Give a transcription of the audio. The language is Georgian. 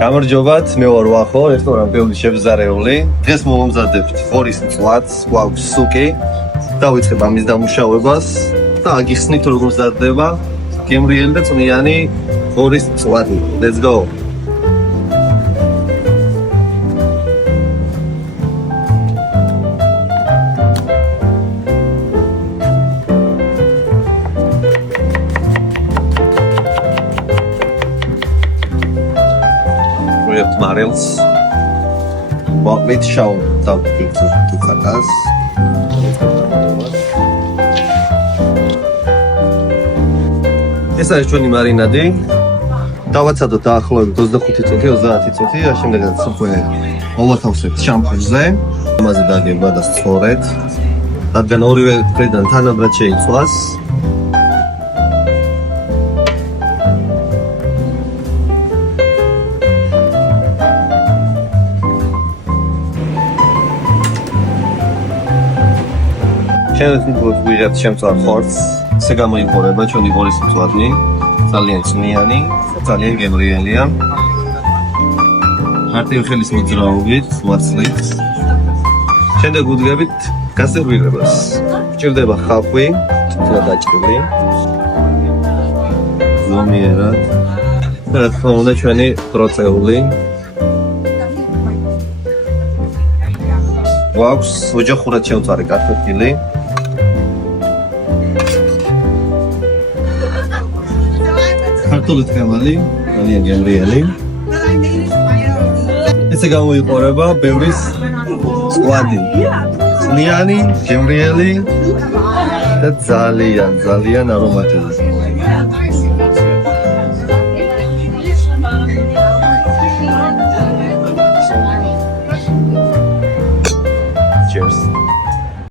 გამარჯობათ, მე ვარ ვახო, რესტორან ბევრი შევზარეული. დღეს მოვამზადებთ ღორის მწვადს, გვაქვს სუკი. დავიწყებ ამის დამუშავებას და აგიხსნით როგორ მზადდება გემრიელი და წვნიანი ღორის მწვადი. Let's go. Marils, what with show top to kakas. ეს არის ჩვენი მარინადი. დავაცადოთ დაახლოებით 25 წუთი, 30 წუთი, შემდეგაც უკვე მოვათავსებთ შამფურზე. ამაზე დაგება და სწორედ. რადგან ორივე მხრიდან თანაბრად შეიცვლას. შენთვის ვიღებთ შემწვარ ხორცს, ესე გამოიყურება ჩვენი ღორის მწვადი, ძალიან წვნიანი, ძალიან გემრიელია. მარტივი ხელის მოძრაობით ვაცლით. შემდეგ უდგებით გასერვირებას. გვჭირდება ხახვი, თითქოს დაჭრილი. ზომიერად. და რა თქმა უნდა ჩვენი ბროწეული. გვაქვს ოჯახურად შემწვარი კარტოფილი. ქართული თემალი, ძალიან გემრიელი. ესე გამოიყურება ბევრის მწვადი. წვნიანი, გემრიელი და ძალიან არომატული. Cheers.